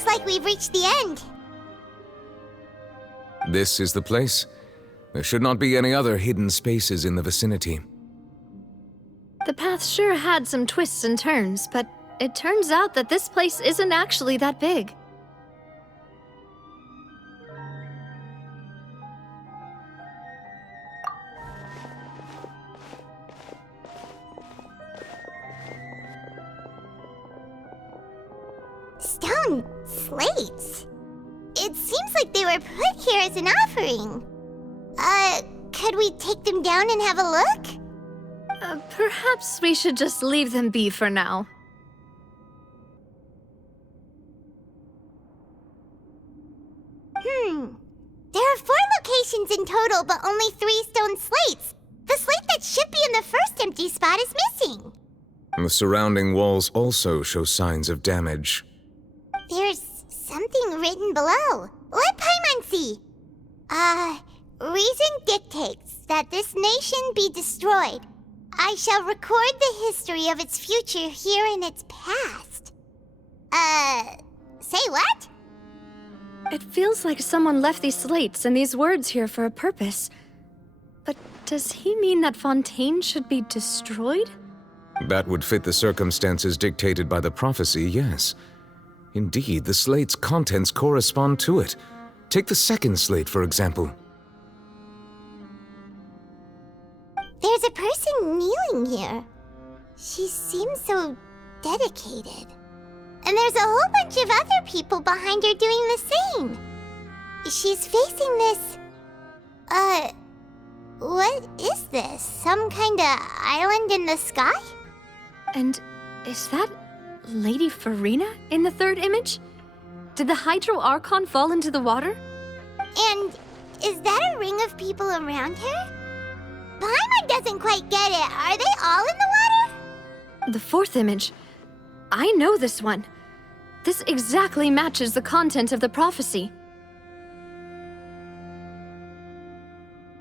Looks like we've reached the end. This is the place. There should not be any other hidden spaces in the vicinity. The path sure had some twists and turns, but it turns out that this place isn't actually that big. Stone slates? It seems like they were put here as an offering. Could we take them down and have a look? Perhaps we should just leave them be for now. There are 4 locations in total, but only 3 stone slates. The slate that should be in the first empty spot is missing. The surrounding walls also show signs of damage. There's something written below. Let Paimon see. Reason dictates that this nation be destroyed. I shall record the history of its future here in its past. Say what? It feels like someone left these slates and these words here for a purpose. But does he mean that Fontaine should be destroyed? That would fit the circumstances dictated by the prophecy, yes. Indeed, the slate's contents correspond to it. Take the second slate, for example. There's a person kneeling here. She seems so dedicated. And there's a whole bunch of other people behind her doing the same. She's facing this... what is this? Some kind of island in the sky? And is that Lady Farina in the third image? Did the Hydro Archon fall into the water? And is that a ring of people around her? Paimon doesn't quite get it. Are they all in the water? The fourth image. I know this one. This exactly matches the content of the prophecy.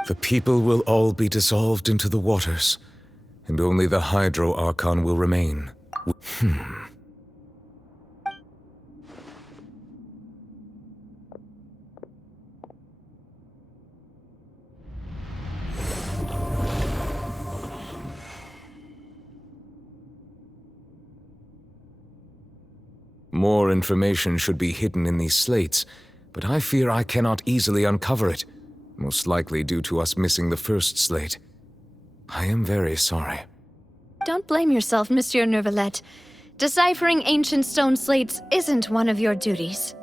The people will all be dissolved into the waters, and only the Hydro Archon will remain. More information should be hidden in these slates, but I fear I cannot easily uncover it, most likely due to us missing the first slate. I am very sorry. Don't blame yourself, Monsieur Neuvillette. Deciphering ancient stone slates isn't one of your duties.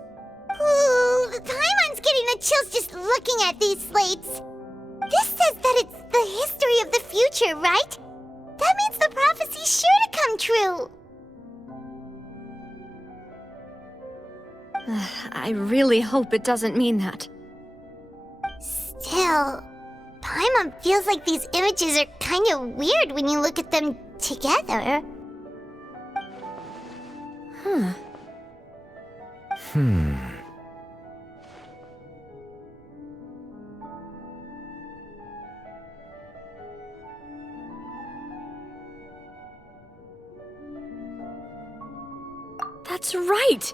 Ooh, Paimon's getting the chills just looking at these slates. This says that it's the history of the future, right? That means the prophecy's sure to come true. I really hope it doesn't mean that. Still, Paimon feels like these images are kind of weird when you look at them together. That's right!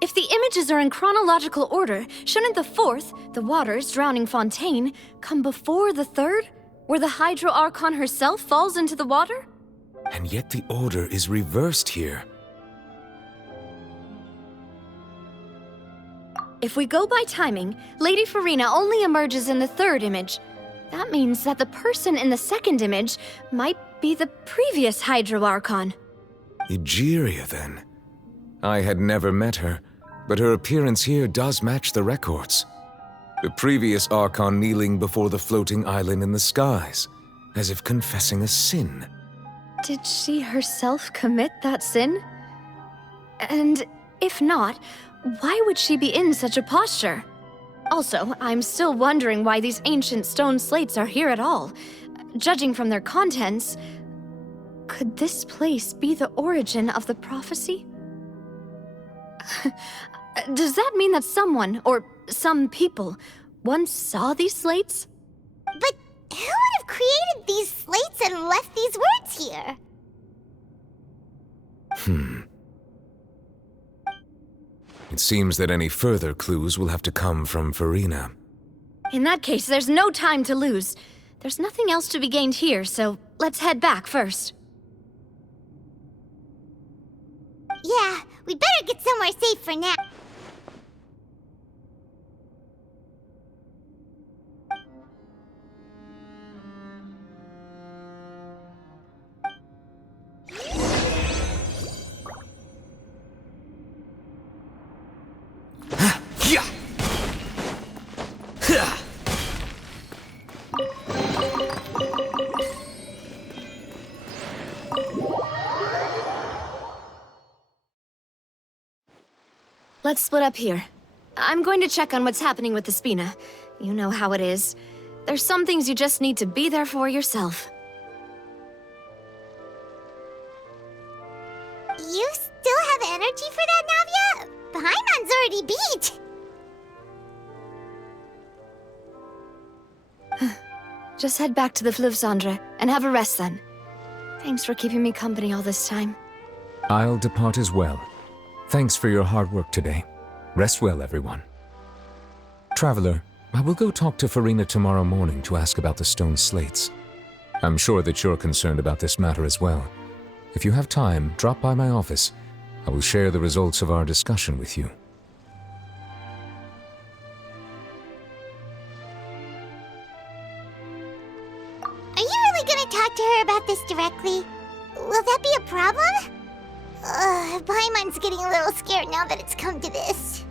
If the images are in chronological order, shouldn't the fourth, the waters drowning Fontaine, come before the third, where the Hydro Archon herself falls into the water? And yet the order is reversed here. If we go by timing, Lady Farina only emerges in the third image. That means that the person in the second image might be the previous Hydro Archon. Egeria, then. I had never met her, but her appearance here does match the records. The previous Archon kneeling before the floating island in the skies, as if confessing a sin. Did she herself commit that sin? And if not, why would she be in such a posture? Also, I'm still wondering why these ancient stone slates are here at all. Judging from their contents, could this place be the origin of the prophecy? Does that mean that someone, or some people, once saw these slates? But who would have created these slates and left these words here? It seems that any further clues will have to come from Farina. In that case, there's no time to lose. There's nothing else to be gained here, so let's head back first. Yeah, we better get somewhere safe for now. Let's split up here. I'm going to check on what's happening with the Spina. You know how it is. There's some things you just need to be there for yourself. You still have energy for that, Navia? Paimon's already beat. Just head back to the Fluvsandre and have a rest then. Thanks for keeping me company all this time. I'll depart as well. Thanks for your hard work today. Rest well, everyone. Traveler, I will go talk to Farina tomorrow morning to ask about the stone slates. I'm sure that you're concerned about this matter as well. If you have time, drop by my office. I will share the results of our discussion with you. Are you really gonna talk to her about this directly? Will that be a problem? Paimon's getting a little scared now that it's come to this.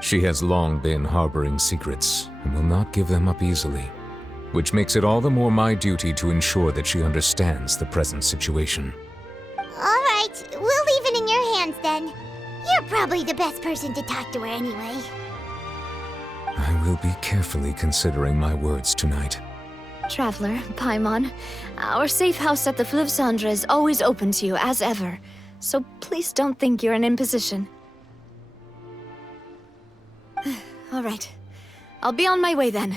She has long been harboring secrets and will not give them up easily, which makes it all the more my duty to ensure that she understands the present situation. Alright, we'll leave it in your hands then. You're probably the best person to talk to her anyway. I will be carefully considering my words tonight. Traveler, Paimon, our safe house at the Fluvsandre is always open to you as ever, so please don't think you're an imposition. All right, I'll be on my way then.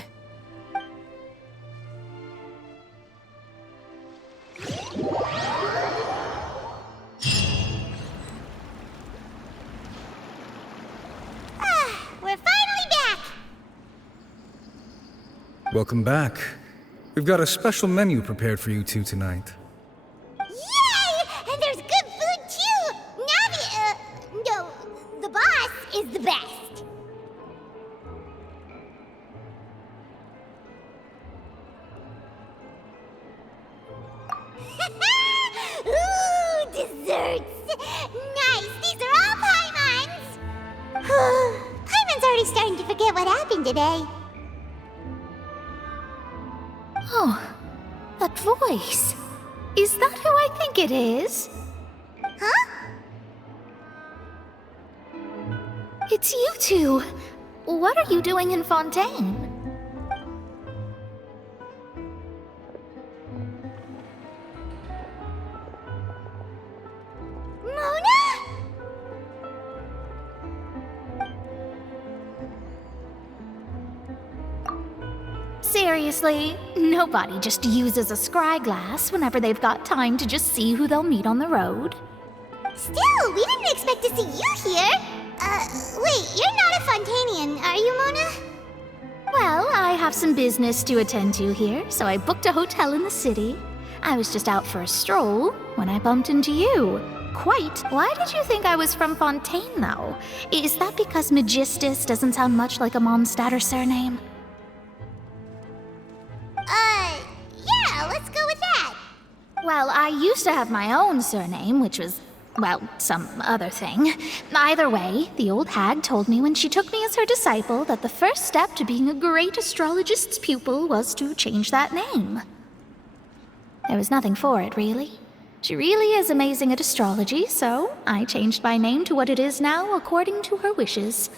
We're finally back! Welcome back. We've got a special menu prepared for you two tonight. Yay! And there's good food too! Navi, no, the boss is the best. Ooh, desserts! Nice, these are all Paimon's! Paimon's already starting to forget what happened today. Oh, that voice. Is that who I think it is? Huh? It's you two. What are you doing in Fontaine? Mona? Seriously, nobody just uses a scry glass whenever they've got time to just see who they'll meet on the road. Still, we didn't expect to see you here. Wait, you're not a Fontanian, are you, Mona? Well, I have some business to attend to here, so I booked a hotel in the city. I was just out for a stroll when I bumped into you. Quite. Why did you think I was from Fontaine, though? Is that because Magistus doesn't sound much like a Mondstatter surname? Yeah, let's go with that. Well, I used to have my own surname, which was, well, some other thing. Either way, the old hag told me when she took me as her disciple that the first step to being a great astrologist's pupil was to change that name. There was nothing for it, really. She really is amazing at astrology, so I changed my name to what it is now according to her wishes.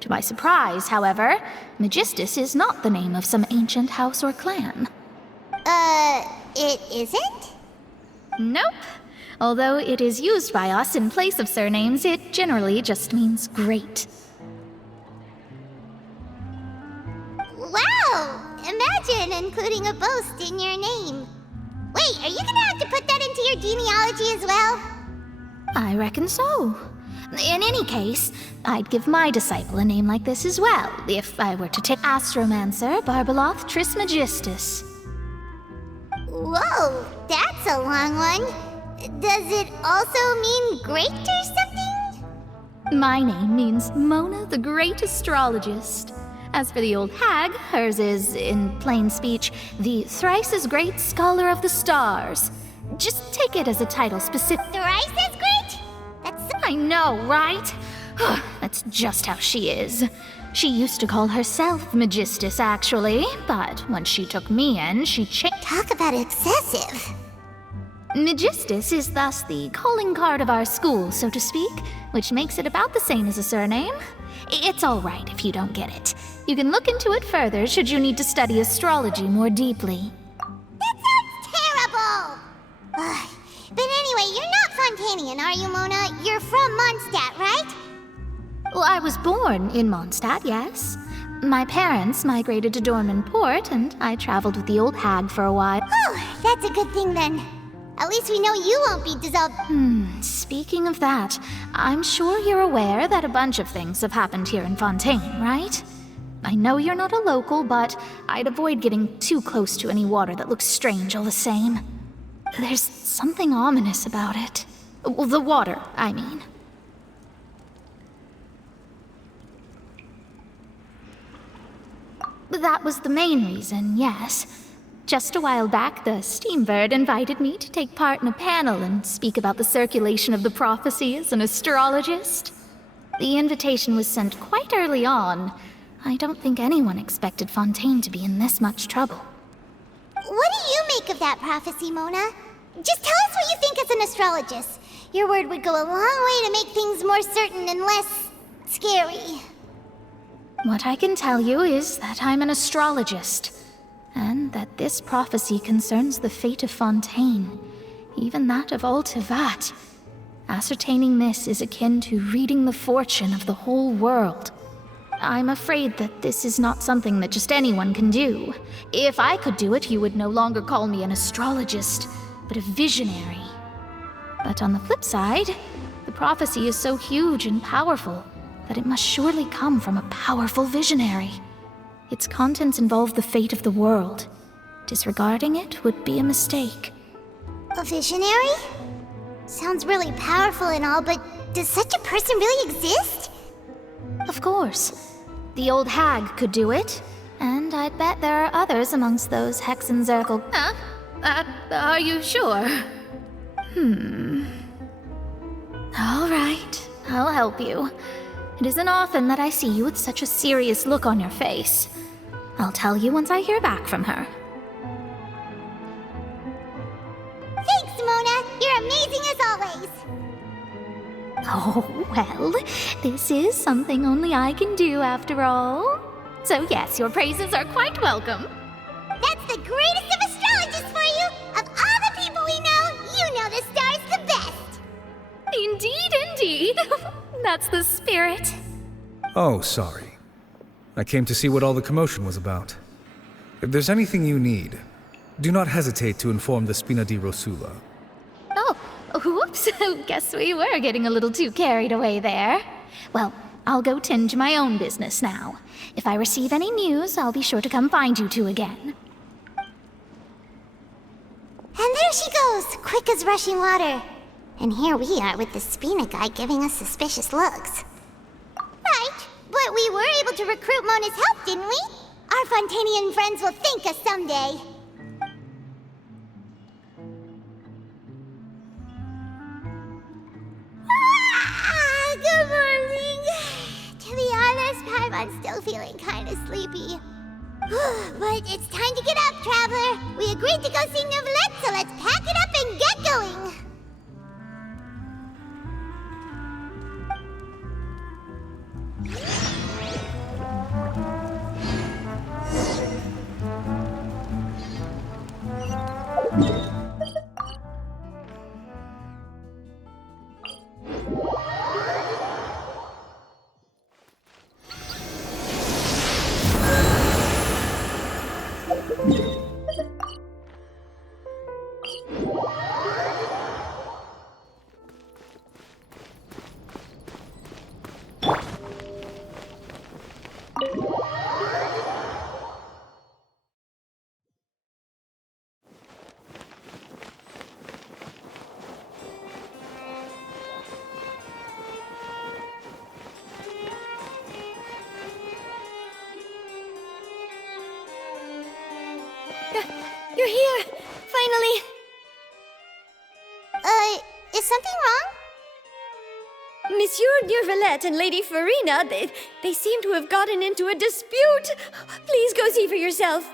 To my surprise, however, Magistus is not the name of some ancient house or clan. It isn't? Nope. Although it is used by us in place of surnames, it generally just means great. Wow! Imagine including a boast in your name. Wait, are you gonna have to put that into your genealogy as well? I reckon so. In any case, I'd give my disciple a name like this as well, if I were to take Astromancer Barbeloth Trismegistus. Whoa, that's a long one. Does it also mean great or something? My name means Mona the Great Astrologist. As for the old hag, hers is, in plain speech, the thrice-as-great Scholar of the Stars. Just take it as a title specific. Thrice as great? That's so... I know, right? That's just how she is. She used to call herself Magistus, actually, but when she took me in, she changed. Talk about excessive. Magistus is thus the calling card of our school, so to speak, which makes it about the same as a surname. It's all right if you don't get it. You can look into it further should you need to study astrology more deeply. That sounds terrible! Ugh. But anyway, you're not Fontanian, are you, Mona? You're from Mondstadt, right? Well, I was born in Mondstadt, yes. My parents migrated to Dorman Port, and I traveled with the old hag for a while. Oh, that's a good thing then. At least we know you won't be dissolved. Speaking of that, I'm sure you're aware that a bunch of things have happened here in Fontaine, right? I know you're not a local, but I'd avoid getting too close to any water that looks strange all the same. There's something ominous about it. Well, the water, I mean. That was the main reason, yes. Just a while back, the Steambird invited me to take part in a panel and speak about the circulation of the prophecy as an astrologist. The invitation was sent quite early on. I don't think anyone expected Fontaine to be in this much trouble. What do you make of that prophecy, Mona? Just tell us what you think as an astrologist. Your word would go a long way to make things more certain and less scary. What I can tell you is that I'm an astrologist, and that this prophecy concerns the fate of Fontaine, even that of all Tevat. Ascertaining this is akin to reading the fortune of the whole world. I'm afraid that this is not something that just anyone can do. If I could do it, you would no longer call me an astrologist, but a visionary. But on the flip side, the prophecy is so huge and powerful that it must surely come from a powerful visionary. Its contents involve the fate of the world. Disregarding it would be a mistake. A visionary? Sounds really powerful and all, but does such a person really exist? Of course. The old hag could do it, and I'd bet there are others amongst those Hexenzirkel. Huh? Are you sure? All right, I'll help you. It isn't often that I see you with such a serious look on your face. I'll tell you once I hear back from her. Thanks, Mona. You're amazing as always. Oh, well, this is something only I can do after all. So yes, your praises are quite welcome. That's the greatest of astrologists for you! Of all the people we know, you know the star's the best! Indeed. That's the spirit. Oh, sorry. I came to see what all the commotion was about. If there's anything you need, do not hesitate to inform the Spina di Rosula. Oh, whoops. Guess we were getting a little too carried away there. Well, I'll go tend to my own business now. If I receive any news, I'll be sure to come find you two again. And there she goes, quick as rushing water. And here we are with the Spina guy giving us suspicious looks. Right, but we were able to recruit Mona's help, didn't we? Our Fontanian friends will thank us someday. Good morning. To be honest, I'm still feeling kind of sleepy. But it's time to get up, traveler. We agreed to go see Neuvillette, so let's pack it up and get going. You're here! Finally! Is something wrong? Monsieur Durvalette and Lady Farina, they seem to have gotten into a dispute. Please go see for yourself.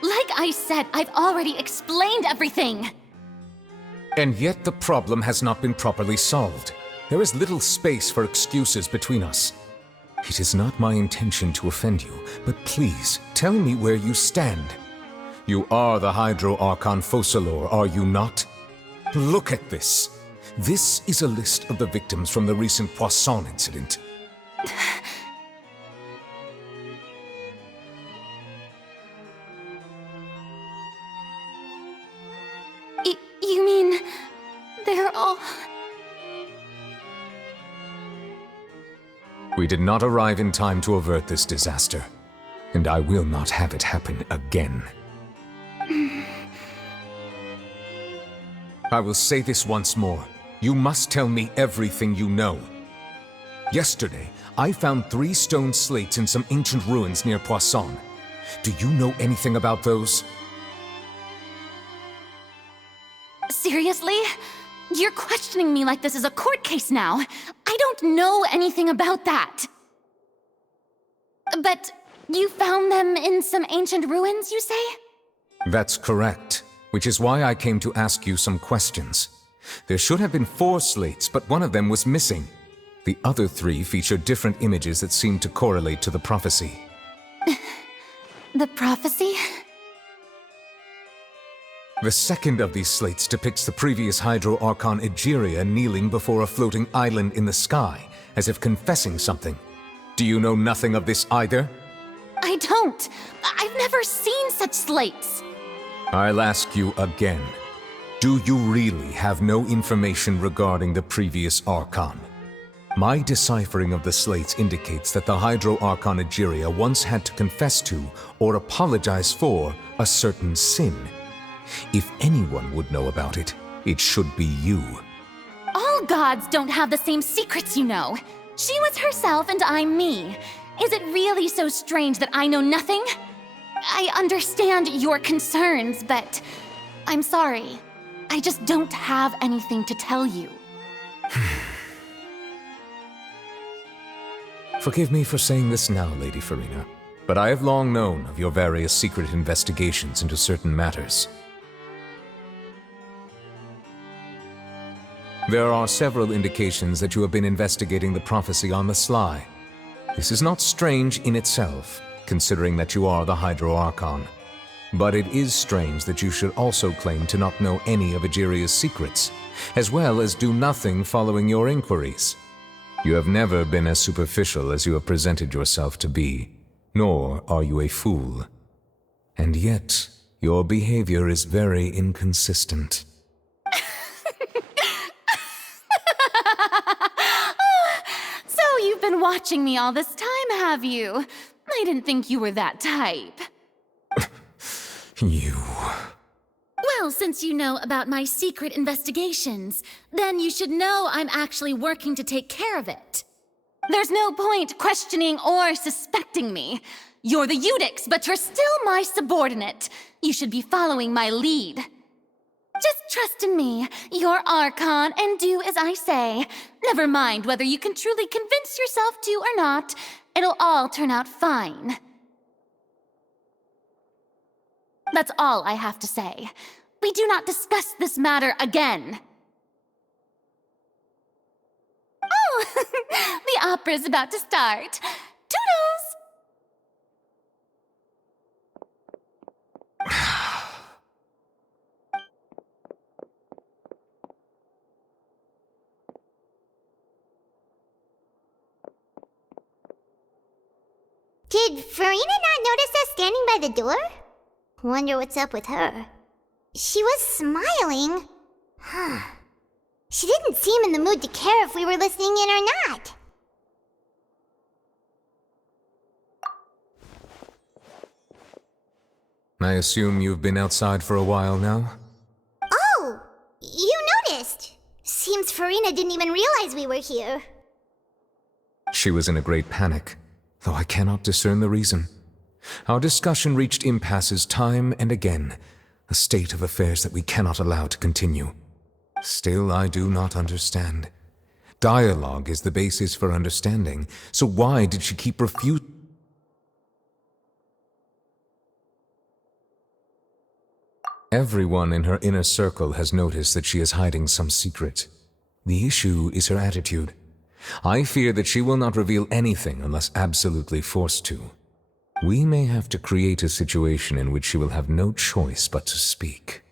Like I said, I've already explained everything. And yet the problem has not been properly solved. There is little space for excuses between us. It is not my intention to offend you, but please, tell me where you stand. You are the Hydro Archon Focalor, are you not? Look at this. This is a list of the victims from the recent Poisson incident. You mean... they're all... We did not arrive in time to avert this disaster, and I will not have it happen again. I will say this once more. You must tell me everything you know. Yesterday, I found 3 stone slates in some ancient ruins near Poisson. Do you know anything about those? Seriously? You're questioning me like this is a court case now. I don't know anything about that. But you found them in some ancient ruins, you say? That's correct, which is why I came to ask you some questions. There should have been 4 slates, but one of them was missing. The other 3 featured different images that seemed to correlate to the prophecy. The prophecy? The second of these slates depicts the previous Hydro Archon Egeria kneeling before a floating island in the sky, as if confessing something. Do you know nothing of this either? I don't. I've never seen such slates. I'll ask you again. Do you really have no information regarding the previous Archon? My deciphering of the slates indicates that the Hydro Archon Egeria once had to confess to, or apologize for, a certain sin. If anyone would know about it, it should be you. All gods don't have the same secrets, you know. She was herself and I'm me. Is it really so strange that I know nothing? I understand your concerns, but I'm sorry. I just don't have anything to tell you. Forgive me for saying this now, Lady Farina, but I have long known of your various secret investigations into certain matters. There are several indications that you have been investigating the prophecy on the sly. This is not strange in itself, considering that you are the Hydro Archon. But it is strange that you should also claim to not know any of Egeria's secrets, as well as do nothing following your inquiries. You have never been as superficial as you have presented yourself to be, nor are you a fool. And yet, your behavior is very inconsistent. So you've been watching me all this time, have you? I didn't think you were that type. You... Well, since you know about my secret investigations, then you should know I'm actually working to take care of it. There's no point questioning or suspecting me. You're the Eudix, but you're still my subordinate. You should be following my lead. Just trust in me, you're Archon, and do as I say. Never mind whether you can truly convince yourself to or not. It'll all turn out fine. That's all I have to say. We do not discuss this matter again. Oh, the opera's about to start. Toodles! Did Farina not notice us standing by the door? Wonder what's up with her. She was smiling. Huh. She didn't seem in the mood to care if we were listening in or not. I assume you've been outside for a while now? Oh, you noticed. seems Farina didn't even realize we were here. She was in a great panic, though I cannot discern the reason. Our discussion reached impasses time and again, a state of affairs that we cannot allow to continue. Still, I do not understand. Dialogue is the basis for understanding, so why did she keep refusing? Everyone in her inner circle has noticed that she is hiding some secret. The issue is her attitude. I fear that she will not reveal anything unless absolutely forced to. We may have to create a situation in which she will have no choice but to speak.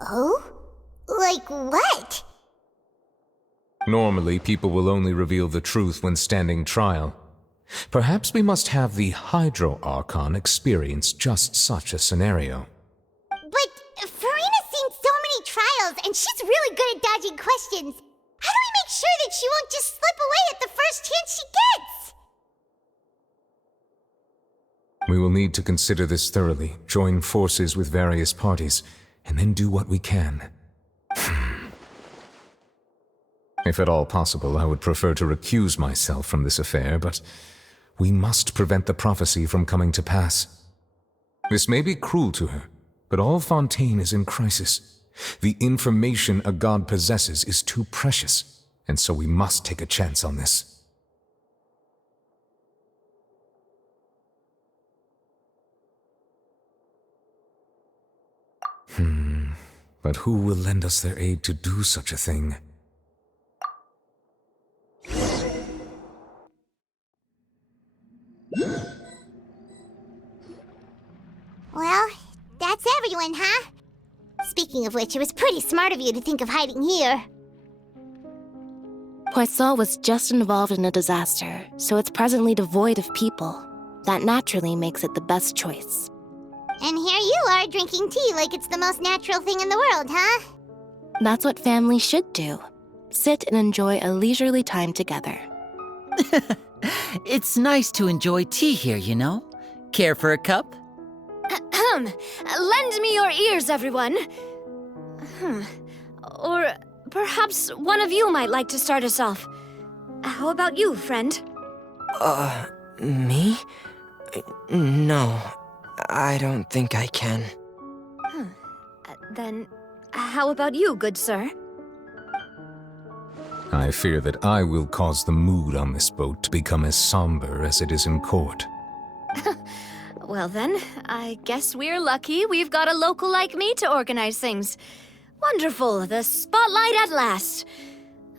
Oh? Like what? Normally, people will only reveal the truth when standing trial. Perhaps we must have the Hydro Archon experience just such a scenario. But Farina's seen so many trials, and she's really good at dodging questions. How do we make sure that she won't just slip away at the first chance she gets? We will need to consider this thoroughly, join forces with various parties, and then do what we can. If at all possible, I would prefer to recuse myself from this affair, but we must prevent the prophecy from coming to pass. This may be cruel to her, but all Fontaine is in crisis. The information a god possesses is too precious, and so we must take a chance on this. But who will lend us their aid to do such a thing? Well, that's everyone, huh? Speaking of which, it was pretty smart of you to think of hiding here. Poisson was just involved in a disaster, so it's presently devoid of people. That naturally makes it the best choice. And here you are drinking tea like it's the most natural thing in the world, huh? That's what family should do. Sit and enjoy a leisurely time together. It's nice to enjoy tea here, you know? Care for a cup? Lend me your ears, everyone. Or perhaps one of you might like to start us off. How about you, friend? Me? No, I don't think I can. Then, how about you, good sir? I fear that I will cause the mood on this boat to become as somber as it is in court. Well then, I guess we're lucky we've got a local like me to organize things. Wonderful, the spotlight at last.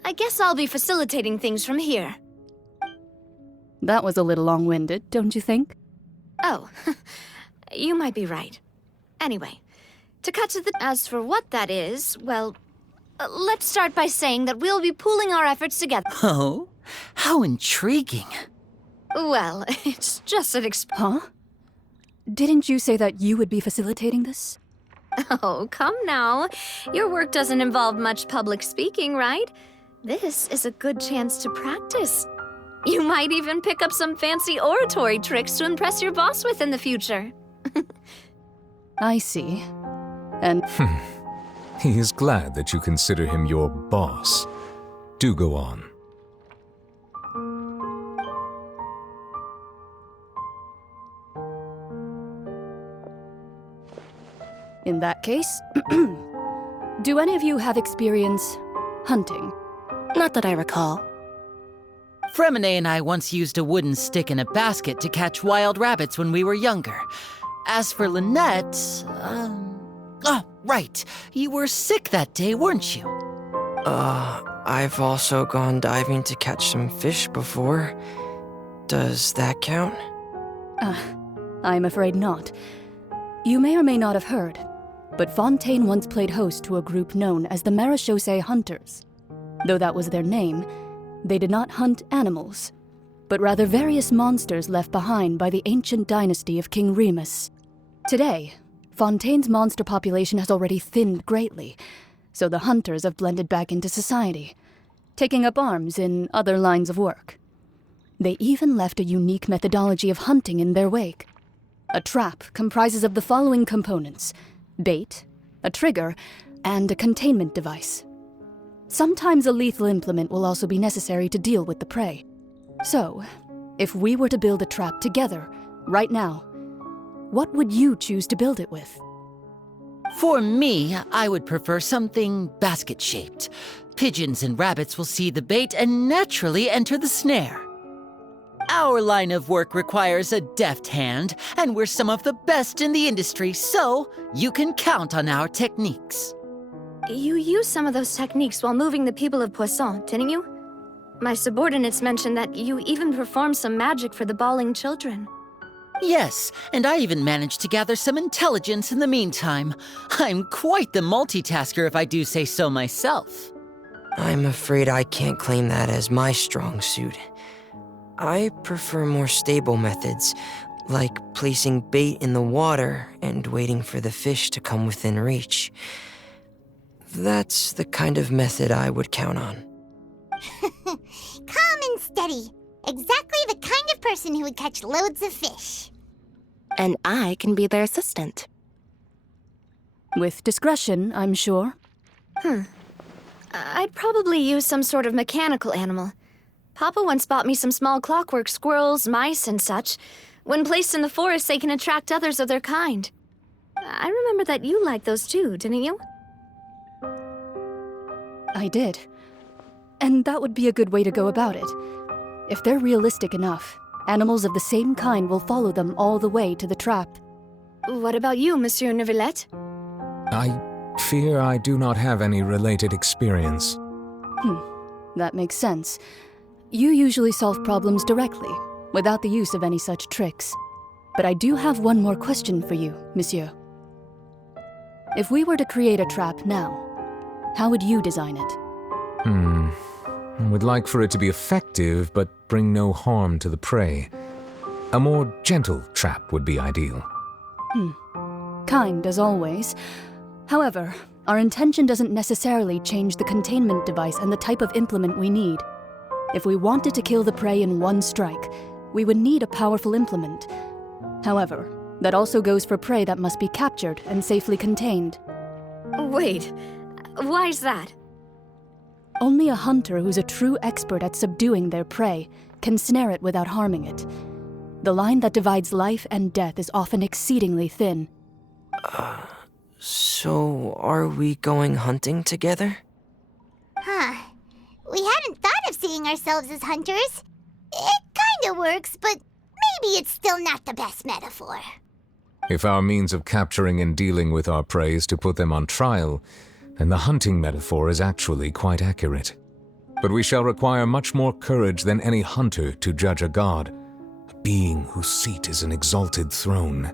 I guess I'll be facilitating things from here. That was a little long-winded, don't you think? Oh, you might be right. Anyway, to cut to the... As for what that is, well, let's start by saying that we'll be pooling our efforts together. Oh, how intriguing. Well, it's just an Huh? Didn't you say that you would be facilitating this? Oh, come now. Your work doesn't involve much public speaking, right? This is a good chance to practice. You might even pick up some fancy oratory tricks to impress your boss with in the future. I see. And He is glad that you consider him your boss. Do go on. in that case, do any of you have experience hunting? Not that I recall. Fremine and I once used a wooden stick in a basket to catch wild rabbits when we were younger. As for Lynette, oh, right. You were sick that day, weren't you? I've also gone diving to catch some fish before. Does that count? I'm afraid not. You may or may not have heard, but Fontaine once played host to a group known as the Marechaussee Hunters. Though that was their name, they did not hunt animals, but rather various monsters left behind by the ancient dynasty of King Remus. Today, Fontaine's monster population has already thinned greatly, so the hunters have blended back into society, taking up arms in other lines of work. They even left a unique methodology of hunting in their wake. A trap comprises of the following components: bait, a trigger, and a containment device. Sometimes a lethal implement will also be necessary to deal with the prey. So, if we were to build a trap together, right now, what would you choose to build it with? For me, I would prefer something basket-shaped. Pigeons and rabbits will see the bait and naturally enter the snare. Our line of work requires a deft hand, and we're some of the best in the industry, so you can count on our techniques. You used some of those techniques while moving the people of Poisson, didn't you? My subordinates mentioned that you even performed some magic for the bawling children. Yes, and I even managed to gather some intelligence in the meantime. I'm quite the multitasker if I do say so myself. I'm afraid I can't claim that as my strong suit. I prefer more stable methods, like placing bait in the water and waiting for the fish to come within reach. That's the kind of method I would count on. Calm and steady. Exactly the kind of person who would catch loads of fish. And I can be their assistant. With discretion, I'm sure. I'd probably use some sort of mechanical animal. Papa once bought me some small clockwork squirrels, mice, and such. When placed in the forest, they can attract others of their kind. I remember that you liked those too, didn't you? I did. And that would be a good way to go about it. If they're realistic enough, animals of the same kind will follow them all the way to the trap. What about you, Monsieur Neuvillette? I fear I do not have any related experience. That makes sense. You usually solve problems directly, without the use of any such tricks. But I do have one more question for you, Monsieur. If we were to create a trap now, how would you design it? I would like for it to be effective, but bring no harm to the prey. A more gentle trap would be ideal. Kind as always. However, our intention doesn't necessarily change the containment device and the type of implement we need. If we wanted to kill the prey in one strike, we would need a powerful implement. However, that also goes for prey that must be captured and safely contained. Wait, why's that? Only a hunter who's a true expert at subduing their prey can snare it without harming it. The line that divides life and death is often exceedingly thin. So are we going hunting together? We hadn't thought of seeing ourselves as hunters. It kinda works, but maybe it's still not the best metaphor. If our means of capturing and dealing with our prey is to put them on trial, then the hunting metaphor is actually quite accurate. But we shall require much more courage than any hunter to judge a god, a being whose seat is an exalted throne.